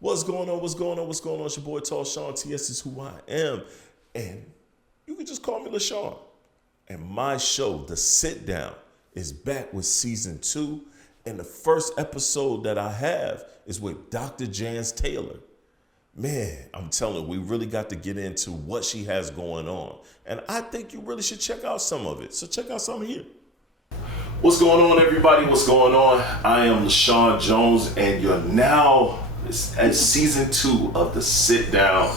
What's going on? What's going on? What's going on? It's your boy Tall Sean. TS is who I am. And you can just call me LaShawn. And my show, The Sit Down, is back with season 2. And the first episode that I have is with Dr. Janze Taylor. Man, I'm telling you, we really got to get into what she has going on. And I think you really should check out some of it. So check out some here. What's going on, everybody? What's going on? I am Shon Jones, and you're now at season 2 of The Sit Down.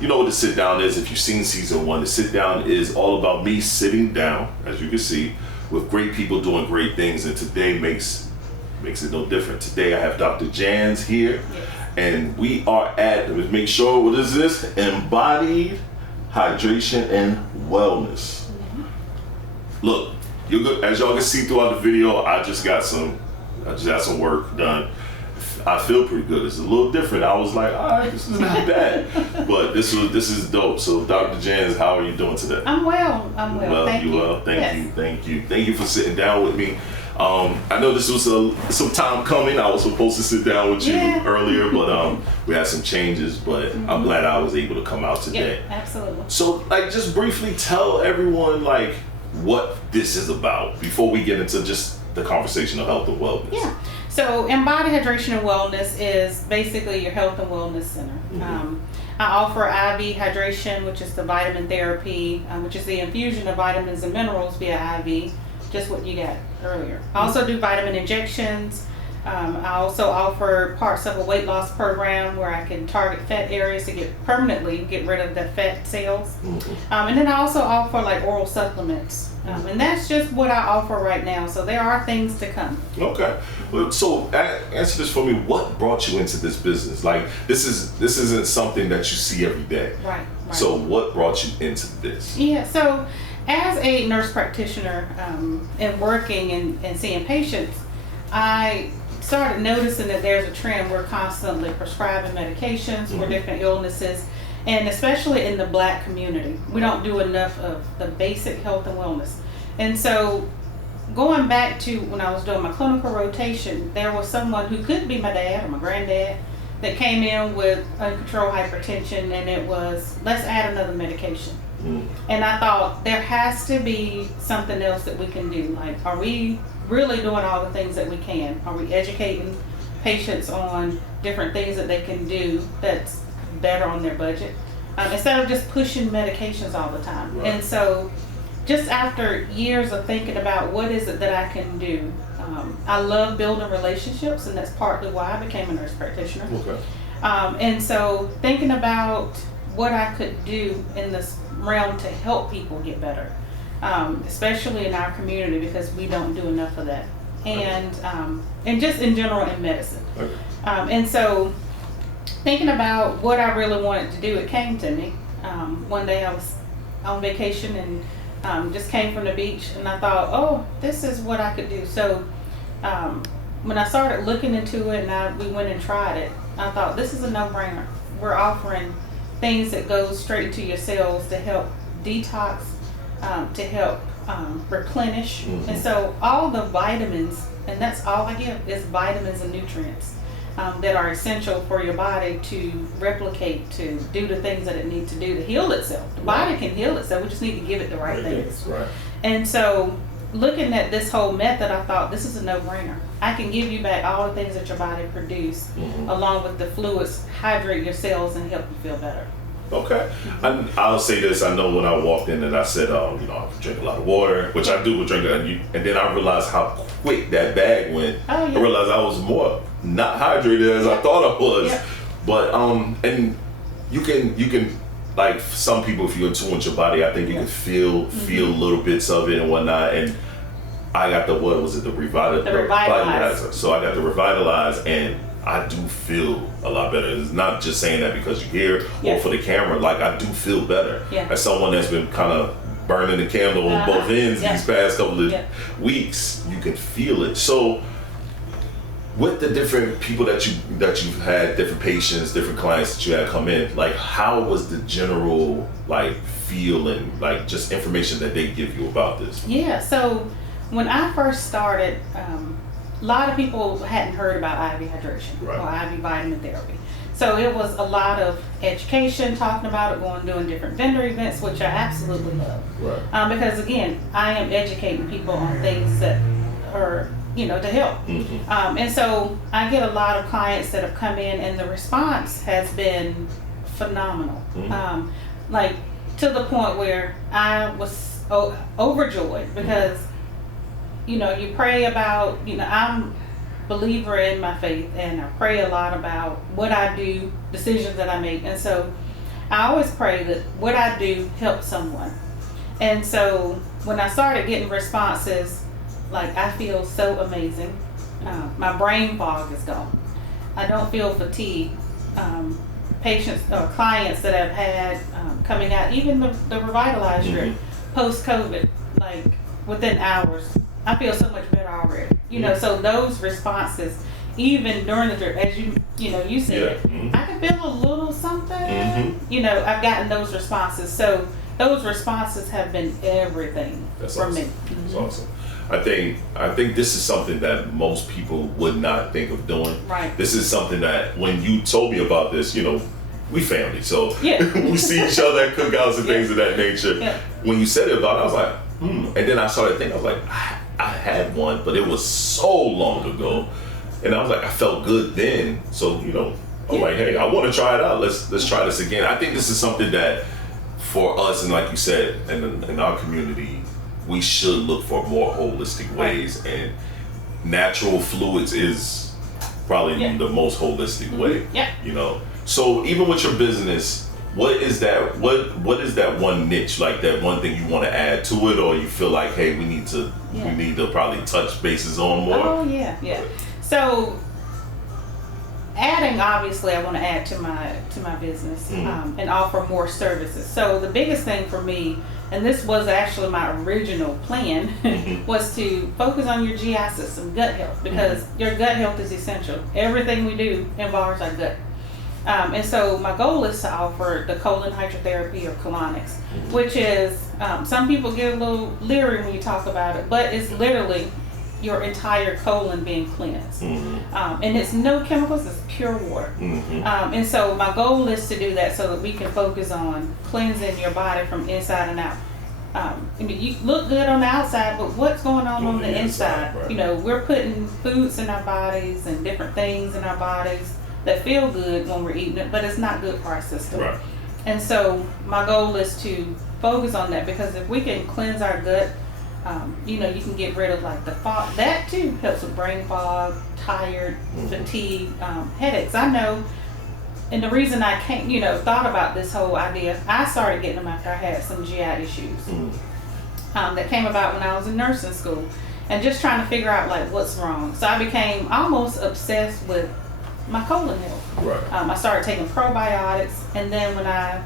You know what The Sit Down is if you've seen season 1. The Sit Down is all about me sitting down, as you can see, with great people doing great things. And today makes it no different. Today I have Dr. Janze here. Yes. And we are at, let's make sure, what is this? Embodied Hydration and Wellness. Mm-hmm. Look, you're good. As y'all can see throughout the video, I just got some work done. I feel pretty good. It's a little different. I was like, all right, this is not bad, but this is dope. So, Dr. Janze, how are you doing today? I'm well. Thank you. Thank you for sitting down with me. I know this was some time coming. I was supposed to sit down with you earlier, but we had some changes. But I'm glad I was able to come out today. Yeah, absolutely. So, just briefly tell everyone what this is about before we get into just the conversation of health and wellness. Yeah. So, Embodi Hydration and Wellness is basically your health and wellness center. Mm-hmm. I offer IV hydration, which is the vitamin therapy, which is the infusion of vitamins and minerals via IV. Just what you got earlier. I also do vitamin injections. I also offer parts of a weight loss program where I can target fat areas to permanently get rid of the fat cells. Mm-hmm. And then I also offer oral supplements. And that's just what I offer right now. So there are things to come. Okay. So answer this for me. What brought you into this business? This isn't something that you see every day. Right. So what brought you into this? Yeah. So as a nurse practitioner and working and seeing patients, I started noticing that there's a trend. We're constantly prescribing medications for different illnesses, and especially in the Black community, we don't do enough of the basic health and wellness. And so going back to when I was doing my clinical rotation, there was someone who could be my dad or my granddad that came in with uncontrolled hypertension, and it was, let's add another medication. And I thought there has to be something else that we can do. Are we really doing all the things that we can? Are we educating patients on different things that they can do that's better on their budget? Instead of just pushing medications all the time. Right. And so just after years of thinking about what is it that I can do, I love building relationships, and that's partly why I became a nurse practitioner. Okay. And so thinking about what I could do in this realm to help people get better, especially in our community, because we don't do enough of that, and just in general in medicine. Okay. And so thinking about what I really wanted to do, it came to me. One day I was on vacation and just came from the beach, and I thought, oh, this is what I could do. So when I started looking into it and we went and tried it, I thought, this is a no-brainer. We're offering things that go straight to your cells to help detox, to help replenish. Mm-hmm. And so all the vitamins, and that's all I give, is vitamins and nutrients that are essential for your body to replicate, to do the things that it needs to do to heal itself. The body can heal itself, we just need to give it the right things. Right. And so looking at this whole method, I thought, this is a no-brainer. I can give you back all the things that your body produces, along with the fluids, hydrate your cells and help you feel better. Okay. I'll say this. I know when I walked in and I said, I drink a lot of water, which I do drink, and then I realized how quick that bag went. Oh, yeah. I realized I was more not hydrated as I thought I was. Yeah. But and you can some people, if you're in tune with your body, I think you can feel little bits of it and whatnot. And I got the Revitalizer. So I got the Revitalize, and I do feel a lot better. It's not just saying that because you're here or for the camera. I do feel better. Yeah. As someone that's been kind of burning the candle on both ends these past couple of weeks, you can feel it. So with the different people that you've had, different patients, different clients that you had come in, how was the general feel and just information that they give you about this? Yeah. So when I first started, a lot of people hadn't heard about IV hydration Right. or IV vitamin therapy. So it was a lot of education, talking about it, doing different vendor events, which I absolutely love. Right. Because again, I am educating people on things that are, to help. Mm-hmm. And so I get a lot of clients that have come in, and the response has been phenomenal. Mm-hmm. Like to the point where I was overjoyed because, you pray about, I'm a believer in my faith, and I pray a lot about what I do, decisions that I make. And so I always pray that what I do helps someone. And so when I started getting responses, like I feel so amazing. My brain fog is gone. I don't feel fatigued. Patients or clients that I've had coming out, even the Revitalize trip, post-COVID, like within hours, I feel so much better already. So those responses, even during the trip, as you said, I can feel a little something. I've gotten those responses. So those responses have been everything for me. That's awesome. I think this is something that most people would not think of doing. Right. This is something that when you told me about this, we family, so we see each other at cookouts and things of that nature. Yeah. When you said it about it, I was like, and then I started thinking, I was like, I had one, but it was so long ago, and I was like, I felt good then. So I'm like, hey, I want to try it out. Let's try this again. I think this is something that for us, and like you said, in our community, we should look for more holistic ways, and natural fluids is probably the most holistic way. Yeah. So even with your business, what is that one niche, like that one thing you want to add to it, or you feel like, hey, we need to probably touch bases on more? Oh yeah. So adding, obviously, I want to add to my business and offer more services. So the biggest thing for me, and this was actually my original plan, was to focus on your GI system, gut health, because your gut health is essential. Everything we do involves our gut. And so my goal is to offer the colon hydrotherapy or colonics, which is, some people get a little leery when you talk about it, but it's literally your entire colon being cleansed. And it's no chemicals, it's pure water. And so my goal is to do that so that we can focus on cleansing your body from inside and out. You look good on the outside, but what's going on the inside? Right. We're putting foods in our bodies and different things in our bodies that feel good when we're eating it, but it's not good for our system. Right. And so my goal is to focus on that, because if we can cleanse our gut, you can get rid of like the fog. That too helps with brain fog, tired, fatigue, headaches. I know, and the reason I thought about this whole idea, I started getting them after I had some GI issues that came about when I was in nursing school, and just trying to figure out like what's wrong. So I became almost obsessed with my colon health. Right. I started taking probiotics, and then when I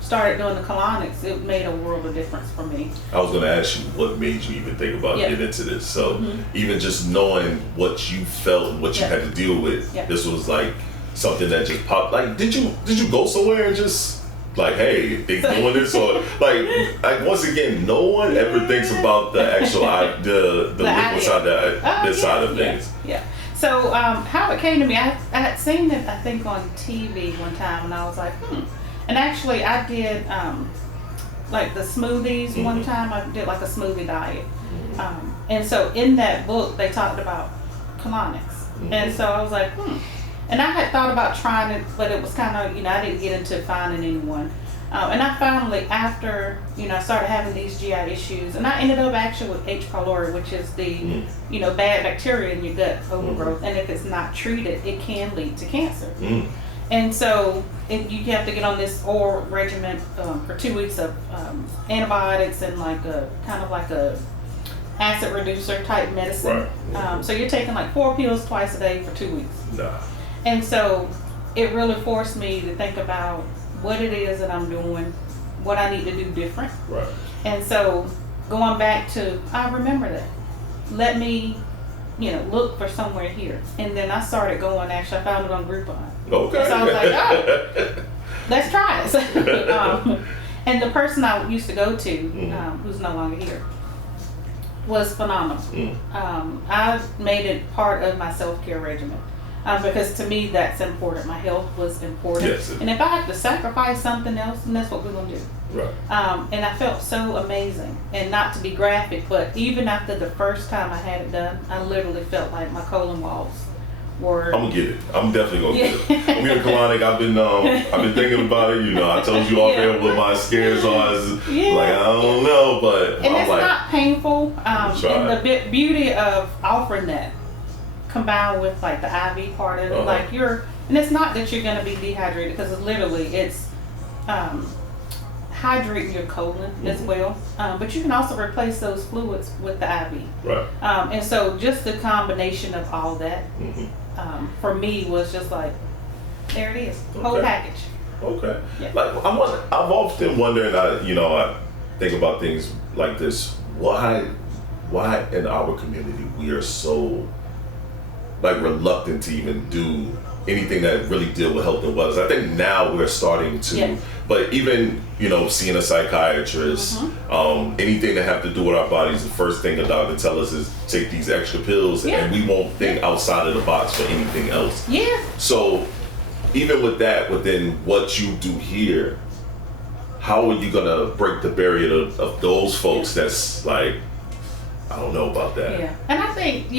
started doing the colonics, it made a world of difference for me. I was going to ask you what made you even think about getting into this. So even just knowing what you felt and what you had to deal with, this was like something that just popped. Like, did you go somewhere and just like, hey, they doing this, or like once again, no one ever thinks about the actual the liquid side, this side of things. Yeah. So how it came to me, I had seen it, I think, on TV one time, and I was like, And actually, I did like the smoothies one time. I did like a smoothie diet, and so in that book they talked about colonics, and so I was like, And I had thought about trying it, but it was kind of, I didn't get into finding anyone. And I finally, after, I started having these GI issues, and I ended up actually with H. pylori, which is the, bad bacteria in your gut overgrowth. And if it's not treated, it can lead to cancer. And so you have to get on this oral regimen for 2 weeks of antibiotics and like a kind of like a acid reducer type medicine. Right. So you're taking like 4 pills twice a day for 2 weeks. Nah. And so it really forced me to think about what it is that I'm doing, what I need to do different. Right. And so going back to, I remember that. Let me, look for somewhere here. And then I started going, actually, I found it on Groupon. Okay. So I was like, oh, let's try it. And the person I used to go to, who's no longer here, was phenomenal. I made it part of my self-care regimen because to me that's important. My health was important. Yes. And if I have to sacrifice something else, then that's what we're going to do. Right. And I felt so amazing. And not to be graphic, but even after the first time I had it done, I literally felt like my colon walls were... I'm gonna get it. I'm definitely gonna get it. I'm here colonic. I've been thinking about it. You know, I told you off there what my scares are. Like, I don't know, but and I'm it's like, not painful. And the beauty of offering that, combined with like the IV part of it, like and it's not that you're gonna be dehydrated, because it's hydrating your colon as well. But you can also replace those fluids with the IV. right. And so just the combination of all that, for me was just like, there it is, whole Okay. package. Okay. Yeah. Like I've often wondered, I think about things like this. Why in our community we are so like reluctant to even do anything that really deal with health and wellness? I think now we're starting to, but even seeing a psychiatrist, anything that have to do with our bodies, the first thing a doctor tell us is take these extra pills, and we won't think outside of the box for anything else. Yeah. So even with that, within what you do here, how are you gonna break the barrier of those folks that's like, I don't know about that. Yeah, and I think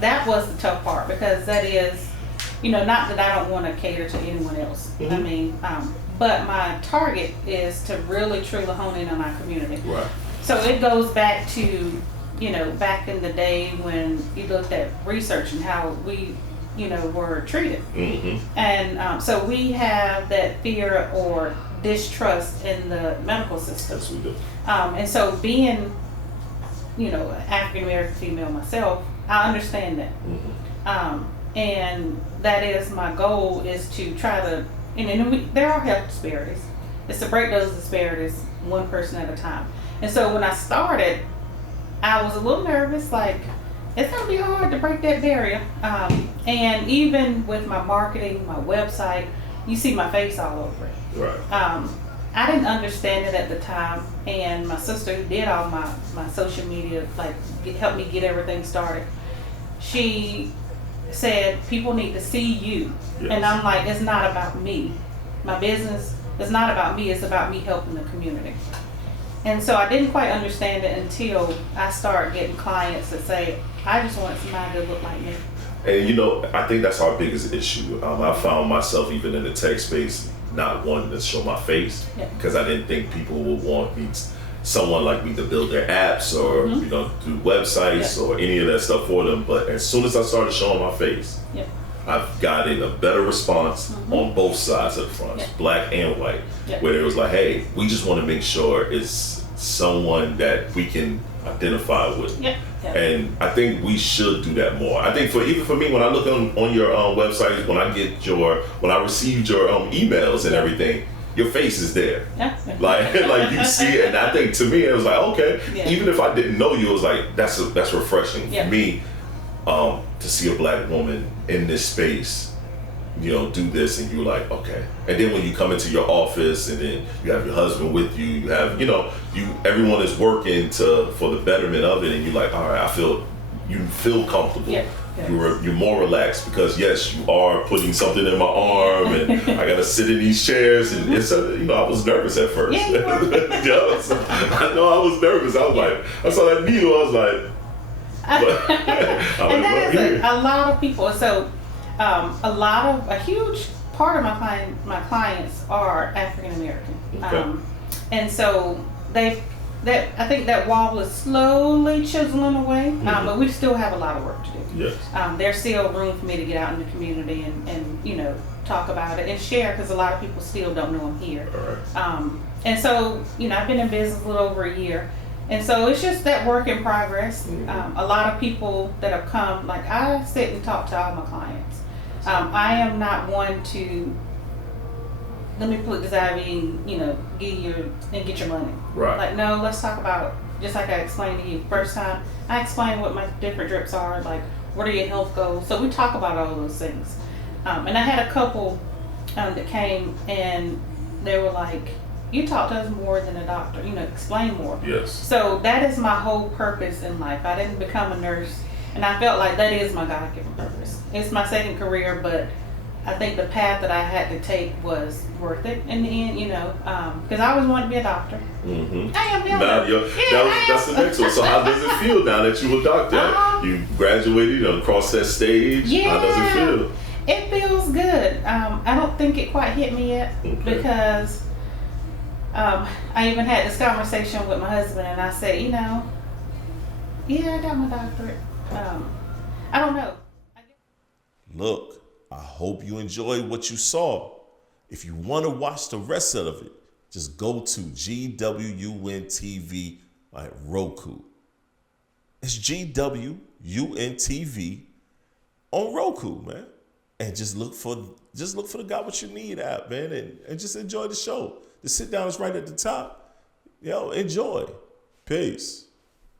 that was the tough part, because that is, not that I don't want to cater to anyone else. I mean, but my target is to really truly hone in on our community. Right. So it goes back to back in the day when you looked at research and how we were treated, and so we have that fear or distrust in the medical system. Yes, we do. And so being African American female myself, I understand that. And that is my goal, is to try to, there are health disparities. It's to break those disparities one person at a time. And so when I started, I was a little nervous, like, it's gonna be hard to break that barrier. And even with my marketing, my website, you see my face all over it. Right. I didn't understand it at the time, and my sister, who did all my social media, helped me get everything started, she said, people need to see you. Yes. And I'm like, it's not about me. My business is not about me, it's about me helping the community. And so I didn't quite understand it until I started getting clients that say, I just want somebody to look like me. And I think that's our biggest issue. I found myself even in the tech space not wanting to show my face, because I didn't think people would want someone like me to build their apps or do websites or any of that stuff for them. But as soon as I started showing my face, I've gotten a better response on both sides of the front, black and white, where it was like, hey, we just want to make sure it's someone that we can identify with. And I think we should do that more. I think even for me, when I look on your website, when I received your emails and everything, your face is there. Like you see it, and I think to me it was like, okay, even if I didn't know you, it was like that's refreshing for me to see a black woman in this space, do this, and you're like, okay. And then when you come into your office, and then you have your husband with you, you have, everyone is working for the betterment of it, and you're like, all right, you feel comfortable. You're more relaxed, because yes, you are putting something in my arm, and I gotta sit in these chairs, and it's I was nervous at first. I know I was nervous. I was like, I saw that needle, I was like, and that is a lot of people. So a huge part of my clients are African American. Okay. And so I think that wall is slowly chiseling away, but we still have a lot of work to do. Yes. There's still room for me to get out in the community and talk about it and share, because a lot of people still don't know I'm here. All right. And so I've been in business a little over a year. And so it's just that work in progress. A lot of people that have come, like, I sit and talk to all my clients. I am not one to, let me put this IV and, get your money. Right. Like, no, let's talk about, just like I explained to you first time, I explained what my different drips are, like, what are your health goals? So we talk about all those things. And I had a couple that came, and they were like, you talk to us more than a doctor, explain more. Yes. So that is my whole purpose in life. I didn't become a nurse, and I felt like that is my God-given purpose. It's my second career, but I think the path that I had to take was worth it in the end, because I always wanted to be a doctor. Mm-hmm. I am now. That's the next one. So how does it feel now that you're a doctor? You graduated, across that stage. Yeah. How does it feel? It feels good. I don't think it quite hit me yet because I even had this conversation with my husband, and I said, yeah, I got my doctorate. I don't know. Look, I hope you enjoyed what you saw. If you want to watch the rest of it, just go to GWUN TV at Roku. It's GWUN TV on Roku, man. And just look for the Got What You Need app, man, and just enjoy the show. The sit down is right at the top. Enjoy. Peace.